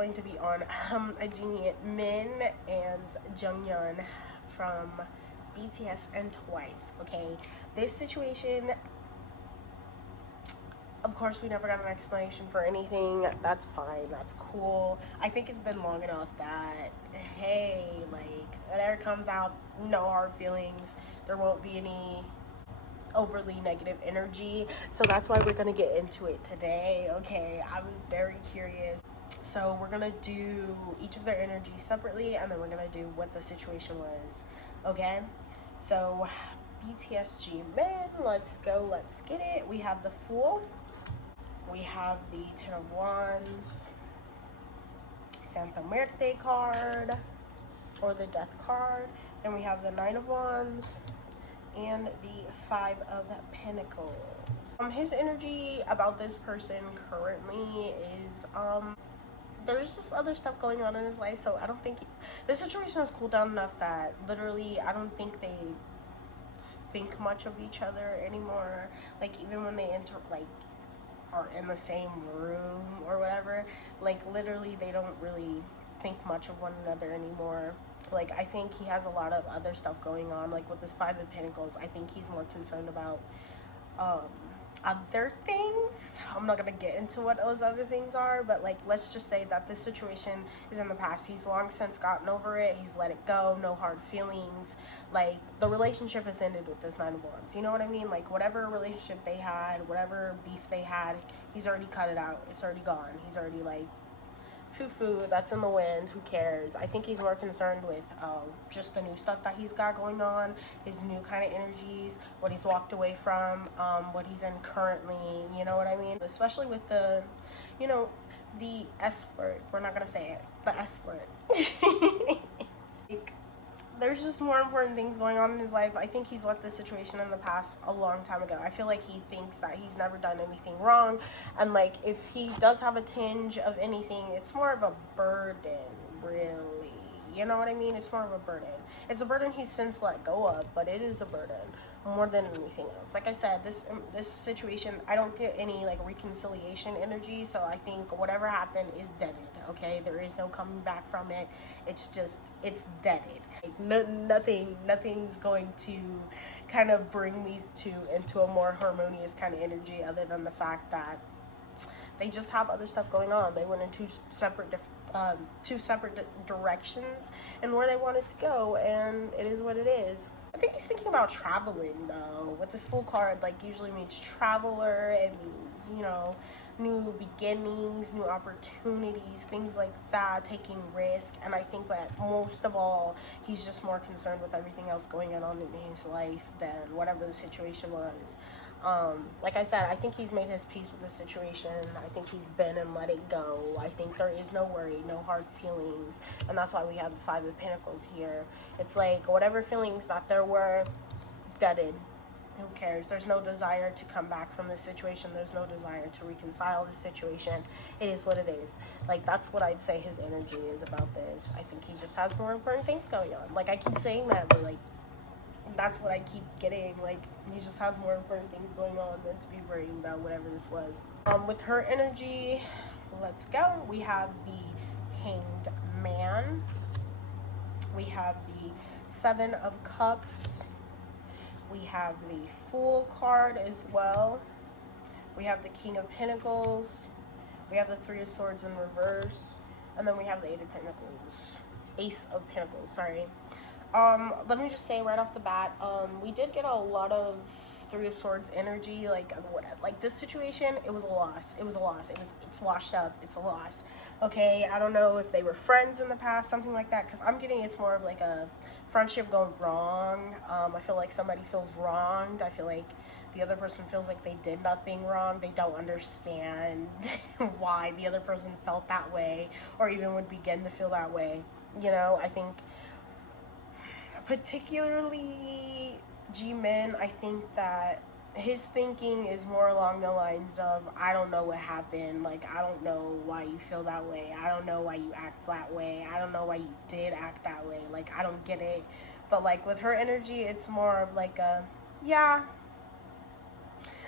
going to be on Jimin and Jeongyeon from BTS and Twice. Okay, this situation, of course, we never got an explanation for anything. That's fine, that's cool. I think it's been long enough that, hey, like, whatever comes out, no hard feelings. There won't be any overly negative energy. So that's why we're gonna get into it today. Okay, I was very curious. So we're gonna do each of their energies separately, and then we're gonna do what the situation was. Okay, so BTS Jimin, let's go, let's get it. We have the Fool, we have the Ten of Wands, Santa Muerte card, or the Death card, and we have the Nine of Wands and the Five of Pentacles. His energy about this person currently is there's just other stuff going on in his life, so I don't think the situation has cooled down enough that literally I don't think they think much of each other anymore. Like, even when they are in the same room or whatever, like, literally they don't really think much of one another anymore. Like, I think he has a lot of other stuff going on. Like, with this Five of Pentacles, I think he's more concerned about other things. I'm not gonna get into what those other things are, but like, let's just say that this situation is in the past. He's long since gotten over it. He's let it go. No hard feelings. Like, the relationship has ended with this Nine of Wands. You know what I mean? Like, whatever relationship they had, whatever beef they had, he's already cut it out. It's already gone. He's already, like, foo-foo, that's in the wind, who cares? I think he's more concerned with just the new stuff that he's got going on, his new kind of energies, what he's walked away from, what he's in currently, you know what I mean? Especially with the, you know, the S word. We're not gonna say it, the S word. Like, there's just more important things going on in his life. I think he's left this situation in the past a long time ago. I feel like he thinks that he's never done anything wrong, and like, if he does have a tinge of anything, it's more of a burden, really. You know what I mean? It's more of a burden. It's a burden he's since let go of, but it is a burden more than anything else. Like I said, this situation, I don't get any like reconciliation energy, so I think whatever happened is deaded. Okay, there is no coming back from it. It's just, it's deaded. Like, nothing's going to kind of bring these two into a more harmonious kind of energy, other than the fact that they just have other stuff going on. They went in two separate directions and where they wanted to go, and it is what it is. I think he's thinking about traveling though. With this Fool card, like, usually means traveler. It means, you know, new beginnings, new opportunities, things like that, taking risk. And I think that most of all, he's just more concerned with everything else going on in his life than whatever the situation was. Like I said, I think he's made his peace with the situation. I think he's been and let it go. I think there is no worry, no hard feelings, and that's why we have the Five of Pentacles here. It's like, whatever feelings that there were, deaded. Who cares? There's no desire to come back from this situation. There's no desire to reconcile this situation. It is what it is. Like, that's what I'd say his energy is about this. I think he just has more important things going on. Like, I keep saying that, but like, that's what I keep getting. Like, he just has more important things going on than to be worrying about whatever this was. With her energy, let's go. We have the Hanged Man. We have the Seven of Cups. We have the Fool card as well. We have the King of Pentacles. We have the Three of Swords in reverse. And then we have the Eight of Pentacles. Ace of Pentacles, sorry. Let me just say right off the bat, we did get a lot of Three of Swords energy. Like this situation, it was a loss. It was a loss. It's washed up. It's a loss. Okay, I don't know if they were friends in the past, something like that, because I'm getting it's more of like a friendship gone wrong. I feel like somebody feels wronged. I feel like the other person feels like they did nothing wrong. They don't understand why the other person felt that way, or even would begin to feel that way. You know, I think particularly Jimin, I think that his thinking is more along the lines of, I don't know what happened, like, I don't know why you feel that way, I don't know why you act that way, I don't know why you did act that way, like, I don't get it. But like with her energy, it's more of like a, yeah,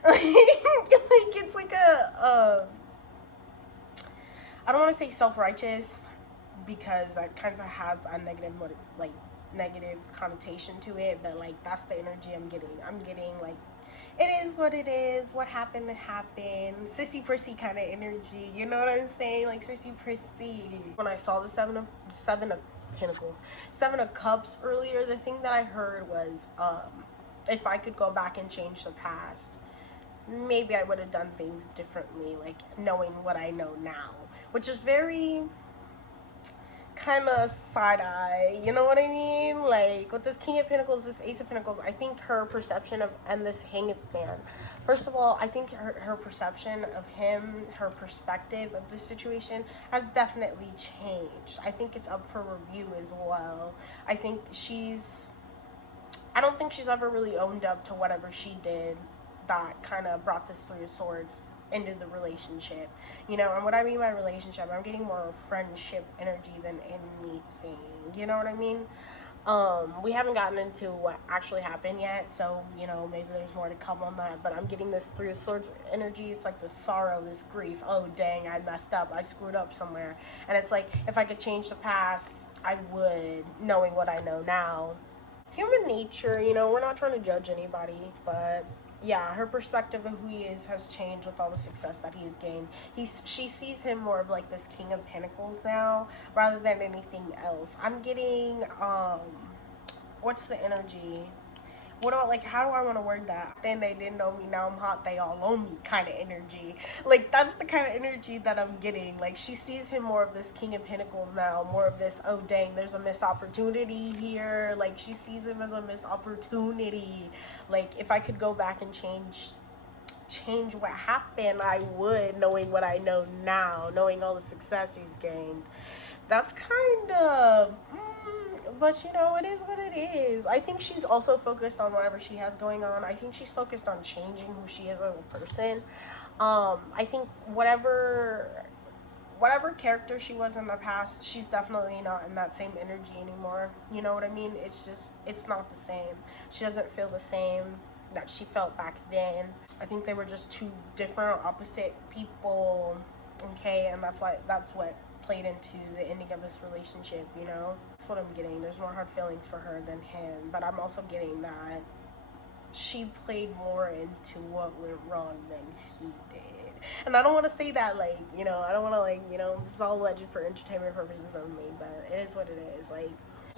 like it's like a I don't want to say self-righteous because that kind of has a negative negative connotation to it, but like that's the energy I'm getting. I'm getting like, it is what it is, what happened it happened, sissy prissy kind of energy, you know what I'm saying? Like sissy prissy. When I saw the seven of pentacles, seven of cups earlier, the thing that I heard was if I could go back and change the past, maybe I would have done things differently, like knowing what I know now, which is very kind of side eye, you know what I mean? Like with this King of Pentacles, this Ace of Pentacles, I think her perception of, and this Hanged Man, first of all, I think her perception of him, her perspective of the situation has definitely changed. I think it's up for review as well. I don't think she's ever really owned up to whatever she did that kind of brought this Three of Swords into the relationship, you know. And what I mean by relationship, I'm getting more friendship energy than anything, you know what I mean? We haven't gotten into what actually happened yet, so you know, maybe there's more to come on that, but I'm getting this Three of Swords energy. It's like this sorrow, this grief. Oh dang, I messed up, I screwed up somewhere. And it's like, if I could change the past, I would, knowing what I know now. Human nature, you know, we're not trying to judge anybody, but yeah, her perspective of who he is has changed with all the success that he's gained. She sees him more of like this King of Pentacles now, rather than anything else. I'm getting, what's the energy? How do I want to word that? Then they didn't know me, now I'm hot, they all own me kind of energy. Like, that's the kind of energy that I'm getting. Like, she sees him more of this King of Pentacles now, more of this, oh dang, there's a missed opportunity here. Like, she sees him as a missed opportunity. Like, if I could go back and change what happened, I would, knowing what I know now, knowing all the success he's gained. That's kind of, but you know, it is what it is. I think she's also focused on whatever she has going on. I think she's focused on changing who she is as a person. I think whatever character she was in the past, she's definitely not in that same energy anymore. You know what I mean? It's just, it's not the same. She doesn't feel the same that she felt back then. I think they were just two different, opposite people, okay? And that's what played into the ending of this relationship, you know? That's what I'm getting. There's more hard feelings for her than him, but I'm also getting that she played more into what went wrong than he did. And I don't want to say that, like, you know, I don't want to, like, you know, this is all alleged for entertainment purposes only, but it is what it is. Like,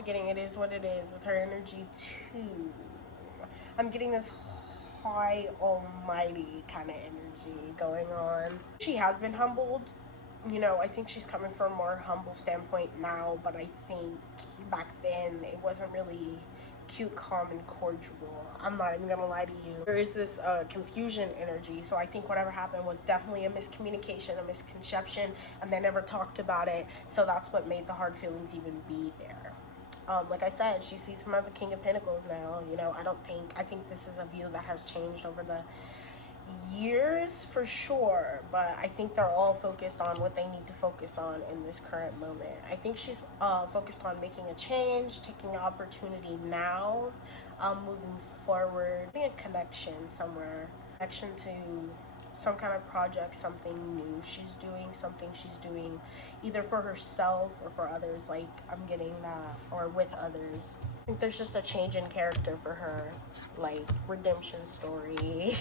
getting it is what it is with her energy too. I'm getting this high almighty kind of energy going on. She has been humbled. You know, I think she's coming from a more humble standpoint now, but I think back then it wasn't really cute, calm, and cordial. I'm not even gonna lie to you. There is this confusion energy, so I think whatever happened was definitely a miscommunication, a misconception, and they never talked about it, so that's what made the hard feelings even be there. Like I said, she sees him as a King of Pentacles now, you know. I think this is a view that has changed over the years for sure, but I think they're all focused on what they need to focus on in this current moment. I think she's focused on making a change, taking an opportunity now, moving forward, a connection somewhere, connection to some kind of project, something new she's doing either for herself or for others. Like, I'm getting that, or with others. I think there's just a change in character for her, like redemption story.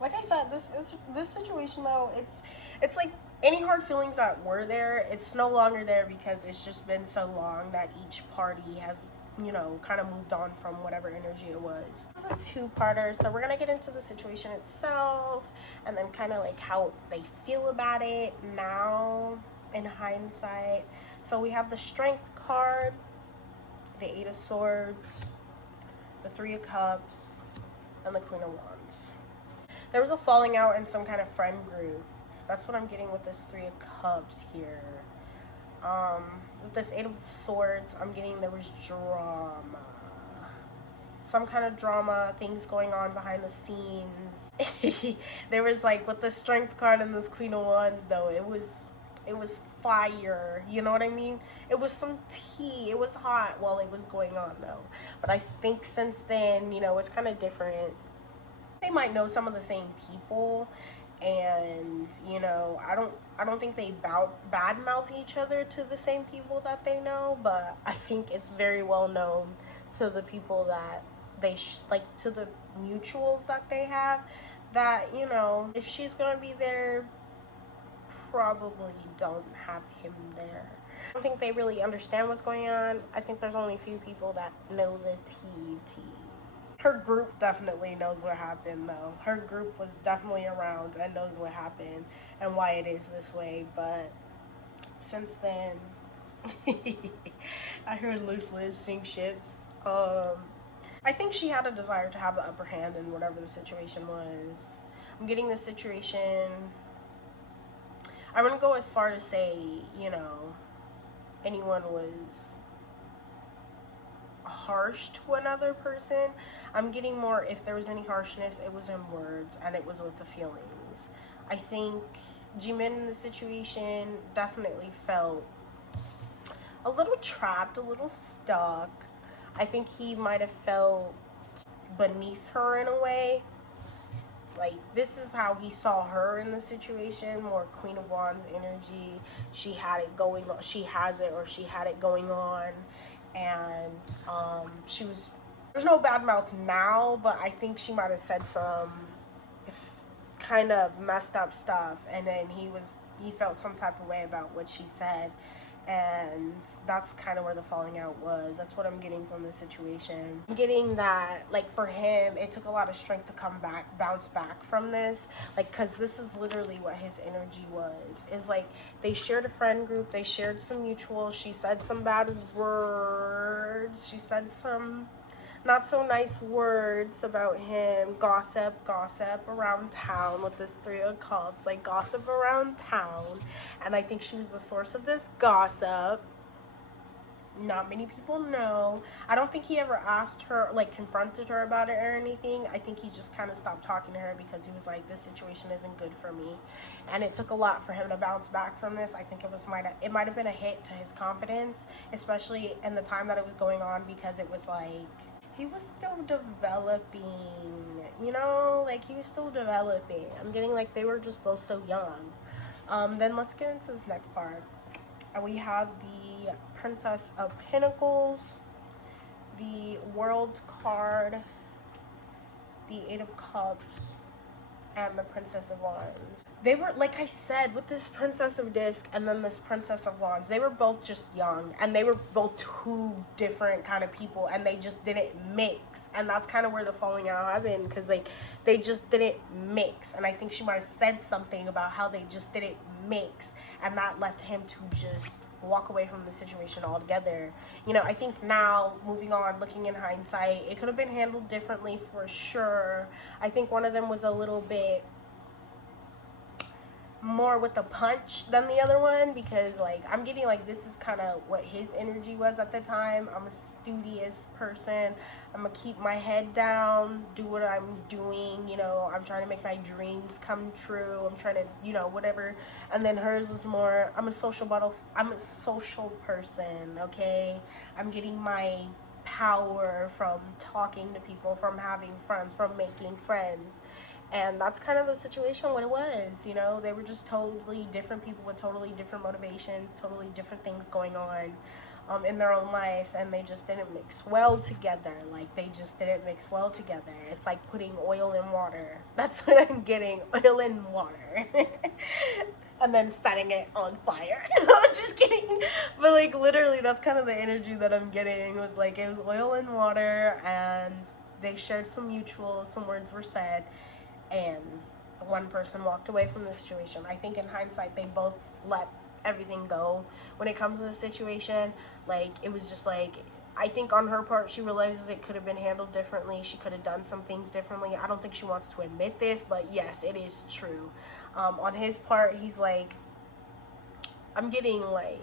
Like I said, this situation though, it's like any hard feelings that were there, it's no longer there because it's just been so long that each party has, you know, kind of moved on from whatever energy it was. It's a two-parter, so we're gonna get into the situation itself and then kind of like how they feel about it now in hindsight. So we have the Strength card, the Eight of Swords, the Three of Cups, and the Queen of Wands. There was a falling out in some kind of friend group. That's what I'm getting with this Three of Cups here. With this Eight of Swords, I'm getting there was drama. Some kind of drama, things going on behind the scenes. There was, like, with the Strength card and this Queen of Wands, though, it was fire, you know what I mean? It was some tea. It was hot while it was going on, though. But I think since then, you know, it's kind of different. They might know some of the same people, And you know, I don't think they badmouth each other to the same people that they know, but I think it's very well known to the people that they like, to the mutuals that they have, that, you know, if she's gonna be there, probably don't have him there. I don't think they really understand what's going on. I think there's only a few people that know the tea. Her group definitely knows what happened, though. Her group was definitely around and knows what happened and why it is this way. But since then, I heard Loose Liz sink ships. I think she had a desire to have the upper hand in whatever the situation was. I'm getting the situation. I wouldn't go as far to say, you know, anyone was harsh to another person. I'm getting more, if there was any harshness, it was in words and it was with the feelings. I think Jimin in the situation definitely felt a little trapped, a little stuck. I think he might have felt beneath her in a way. Like, this is how he saw her in the situation, more Queen of Wands energy. She had it going on, she has it, or she had it going on. And she was, there's no bad mouth now, but I think she might have said some kind of messed up stuff, and then he felt some type of way about what she said, and that's kind of where the falling out was. That's what I'm getting from the situation. I'm getting that, like, for him, it took a lot of strength to bounce back from this, like, because this is literally what his energy was. Is like, they shared a friend group, they shared some mutuals, she said some bad words, she said some not so nice words about him, gossip around town with this 3 of Cups, like, gossip around town. And I think she was the source of this gossip. Not many people know. I don't think he ever asked her, like, confronted her about it or anything. I think he just kind of stopped talking to her because he was like, this situation isn't good for me. And it took a lot for him to bounce back from this. I think it might have been a hit to his confidence, especially in the time that it was going on, because it was like, he was still developing, you know, like, he was still developing. I'm getting like they were just both so young. Then let's get into this next part. And we have the Princess of Pentacles, the World card, the 8 of Cups, and the Princess of Wands. They were, like I said, with this Princess of Disc and then this Princess of Wands, they were both just young, and they were both two different kind of people, and they just didn't mix. And that's kind of where the falling out happened, because they just didn't mix. And I think she might have said something about how they just didn't mix, and that left him to just walk away from the situation altogether. You know, I think now, moving on, looking in hindsight, it could have been handled differently for sure. I think one of them was a little bit more with the punch than the other one, because, like, I'm getting like this is kind of what his energy was at the time. I'm a studious person. I'm gonna keep my head down, do what I'm doing, you know, I'm trying to make my dreams come true, I'm trying to, you know, whatever. And then hers was more, I'm a social person, okay? I'm getting my power from talking to people, from having friends, from making friends. And that's kind of the situation, what it was, you know. They were just totally different people with totally different motivations, totally different things going on in their own lives, and they just didn't mix well together. Like, they just didn't mix well together. It's like putting oil in water. That's what I'm getting, oil in water. And then setting it on fire. I'm just kidding. But, like, literally, that's kind of the energy that I'm getting. It was like, it was oil and water, and they shared some mutuals, some words were said, and one person walked away from the situation. I think in hindsight, they both let everything go when it comes to the situation. Like, it was just like, I think on her part, she realizes it could have been handled differently. She could have done some things differently. I don't think she wants to admit this, but yes, it is true. On his part, he's like, I'm getting like,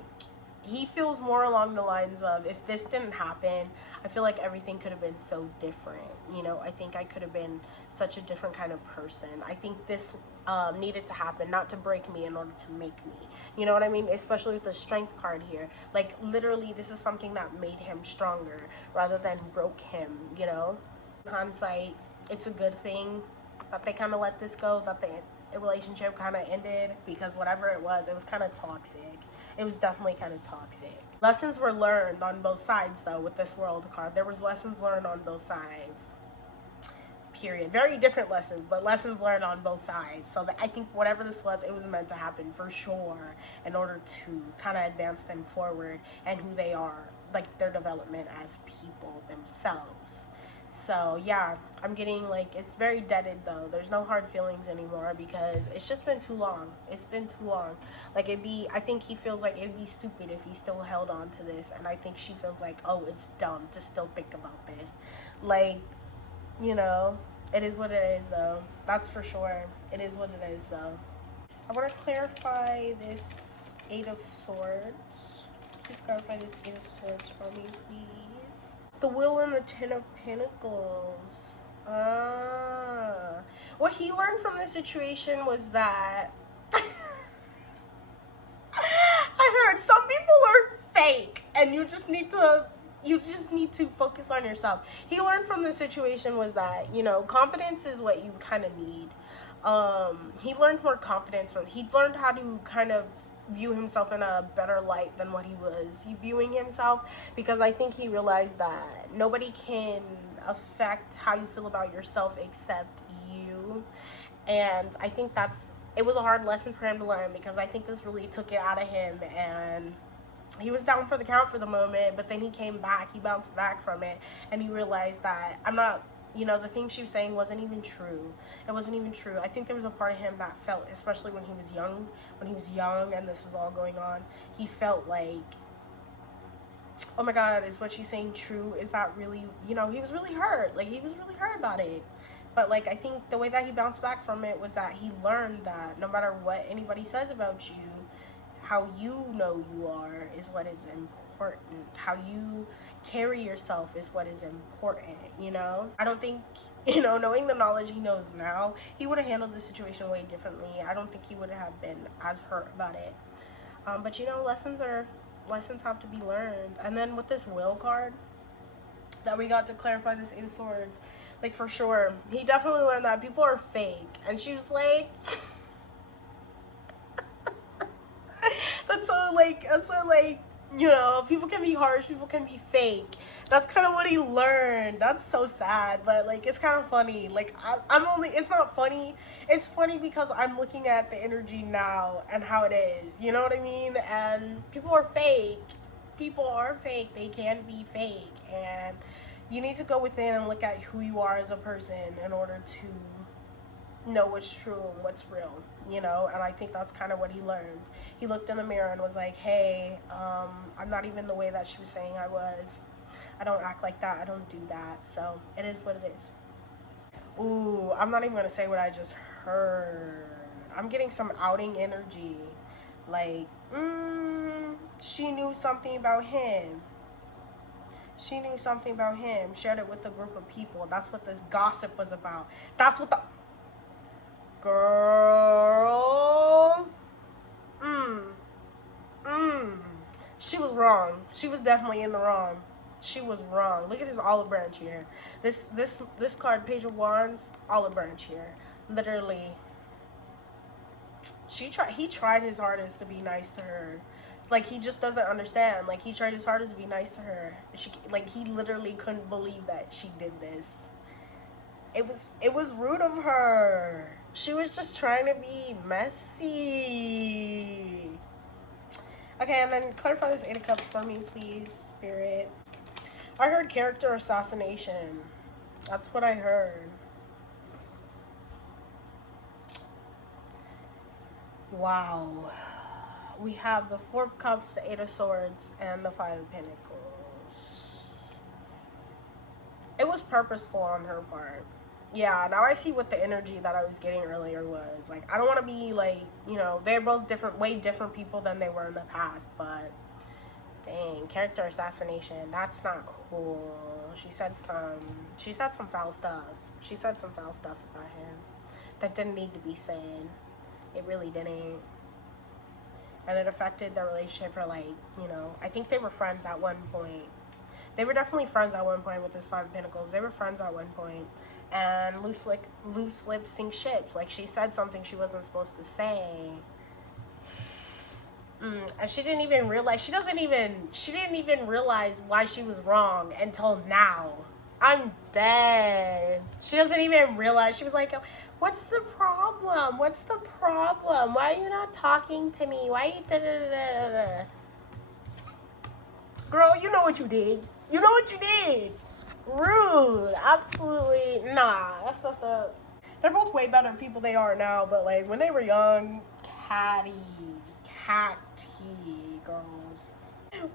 he feels more along the lines of, if this didn't happen, I feel like everything could have been so different. You know, I think I could have been such a different kind of person. I think this needed to happen, not to break me, in order to make me. You know what I mean? Especially with the Strength card here. Like, literally, this is something that made him stronger rather than broke him, you know? In hindsight, it's a good thing that they kind of let this go, that they a relationship kind of ended, because whatever it was kind of toxic. It was definitely kind of toxic. Lessons were learned on both sides, though, with this world card. There was lessons learned on both sides. Period. Very different lessons, but lessons learned on both sides. So that I think whatever this was, it was meant to happen for sure, in order to kind of advance them forward and who they are, like their development as people themselves. So yeah, I'm getting like, it's very deaded though. There's no hard feelings anymore, because it's just been too long. It's been too long. Like I think he feels like it'd be stupid if he still held on to this, and I think she feels like, oh, it's dumb to still think about this. Like, you know, it is what it is though. That's for sure. It is what it is though. I want to clarify this Eight of Swords. Please clarify this Eight of Swords for me, please. The Wheel and the Ten of Pentacles. What he learned from this situation was that I heard some people are fake, and you just need to focus on yourself. He learned from the situation was that, you know, confidence is what you kind of need. He learned more confidence he learned how to kind of view himself in a better light than what he was viewing himself, because I think he realized that nobody can affect how you feel about yourself except you. And I think it was a hard lesson for him to learn, because I think this really took it out of him, and he was down for the count for the moment, but then he came back, he bounced back from it, and he realized that you know, the thing she was saying wasn't even true. It wasn't even true. I think there was a part of him that felt, especially when he was young and this was all going on, he felt like, oh my God, is what she's saying true? Is that really, you know, he was really hurt. Like, he was really hurt about it. But, like, I think the way that he bounced back from it was that he learned that no matter what anybody says about you, how you know you are is what is important. How you carry yourself is what is important, you know? I don't think, you know, knowing the knowledge he knows now, he would have handled the situation way differently. I don't think he would have been as hurt about it. But, you know, lessons have to be learned. And then with this Will card that we got to clarify, this Eight of Swords, like, for sure, he definitely learned that people are fake. And she was like, that's so like, you know, people can be harsh, people can be fake. That's kind of what he learned. That's so sad, but like, it's kind of funny. Like, it's not funny. It's funny because I'm looking at the energy now and how it is. You know what I mean? And people are fake. People are fake. They can be fake. And you need to go within and look at who you are as a person in order to know what's true and what's real, you know? And I think that's kind of what he learned. He looked in the mirror and was like, hey, I'm not even the way that she was saying I was. I don't act like that. I don't do that. So it is what it is. Ooh, I'm not even gonna say what I just heard. I'm getting some outing energy. Like, she knew something about him. She knew something about him, shared it with a group of people. That's what this gossip was about. That's what the... Girl. She was wrong. She was definitely in the wrong. She was wrong. Look at his olive branch here. This card, Page of Wands, olive branch here. Literally. He tried his hardest to be nice to her. Like, he just doesn't understand. Like, he tried his hardest to be nice to her. He literally couldn't believe that she did this. It was rude of her. She was just trying to be messy. Okay, and then clarify this Eight of Cups for me, please, Spirit. I heard character assassination. That's what I heard. Wow. We have the Four of Cups, the Eight of Swords, and the Five of Pentacles. It was purposeful on her part. Yeah, now I see what the energy that I was getting earlier was. Like, I don't want to be like, you know, they're both different, way different people than they were in the past, but dang, character assassination, that's not cool. She said some foul stuff. She said some foul stuff about him that didn't need to be said. It really didn't. And it affected their relationship for, like, you know, I think they were friends at one point. They were definitely friends at one point with this Five of Pentacles. They were friends at one point. and loose lips sink ships. Like, she said something she wasn't supposed to say. And she didn't even realize, she didn't even realize why she was wrong until now. I'm dead. She doesn't even realize. She was like, what's the problem? What's the problem? Why are you not talking to me? Why are you da-da-da-da-da? Girl, you know what you did. You know what you did. Rude. Absolutely. Nah, that's messed up. They're both way better people they are now, but like when they were young, catty girls.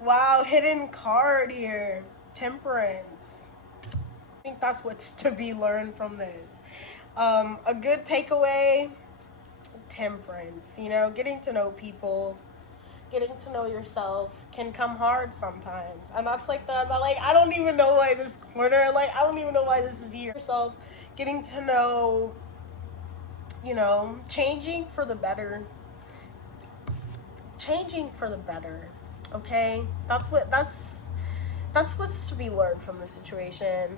Wow, hidden card here. Temperance. I think that's what's to be learned from this. A good takeaway, temperance. You know, getting to know people, getting to know yourself can come hard sometimes. And that's like I don't even know why this corner, like, I don't even know why this is here. Yourself, getting to know, you know, changing for the better. Changing for the better, okay? That's what's to be learned from the situation.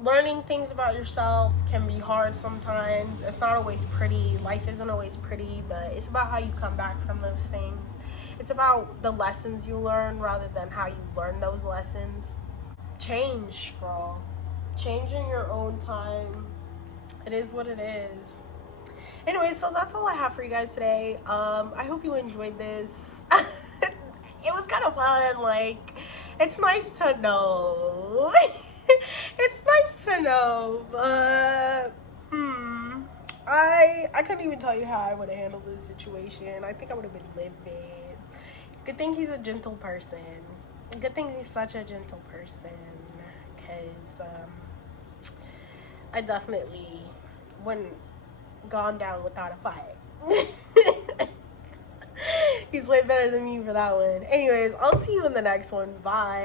Learning things about yourself can be hard sometimes. It's not always pretty. Life isn't always pretty, but it's about how you come back from those things. It's about the lessons you learn rather than how you learn those lessons. Change, girl. Change in your own time. It is what it is. Anyway, so that's all I have for you guys today. I hope you enjoyed this. It was kind of fun. Like, it's nice to know. It's nice to know, but I couldn't even tell you how I would have handled this situation. I think I would have been livid. Good thing he's a gentle person. Good thing he's such a gentle person, because I definitely wouldn't gone down without a fight. He's way better than me for that one. Anyways, I'll see you in the next one. Bye.